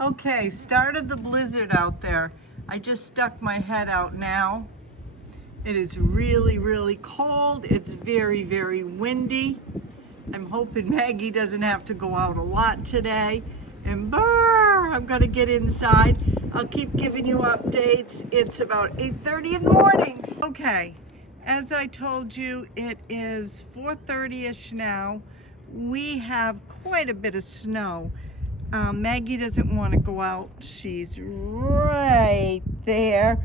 Okay, started the blizzard out there. I just stuck my head out now. It is really, really cold. It's very, very windy. I'm hoping Maggie doesn't have to go out a lot today. And brr, I'm gonna get inside. I'll keep giving you updates. It's about 8:30 in the morning. Okay, as I told you, it is 4:30ish now. We have quite a bit of snow. Maggie doesn't want to go out. She's right there.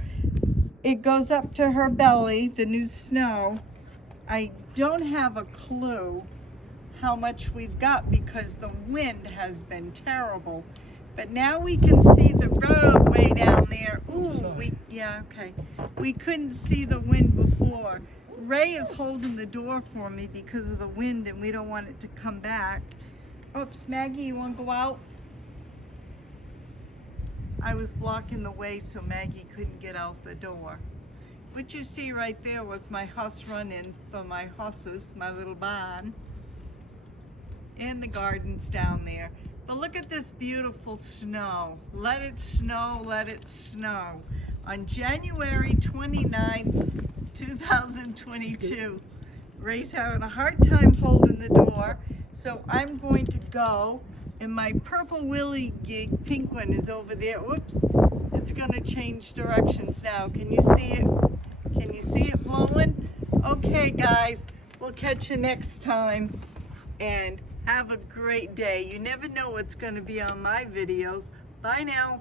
It goes up to her belly, the new snow. I don't have a clue how much we've got because the wind has been terrible. But now we can see the road way down there. Ooh, we couldn't see the wind before. Ray is holding the door for me because of the wind and we don't want it to come back. Oops, Maggie, you want to go out? I was blocking the way so Maggie couldn't get out the door. What you see right there was my horse run-in for my horses, my little barn, and the gardens down there. But look at this beautiful snow. Let it snow, let it snow. On January 29th, 2022, Ray's having a hard time holding the door, so I'm going to go. And my purple Willie gig, pink one, is over there. Whoops, it's gonna change directions now. Can you see it? Can you see it blowing? Okay, guys, we'll catch you next time. And have a great day. You never know what's gonna be on my videos. Bye now.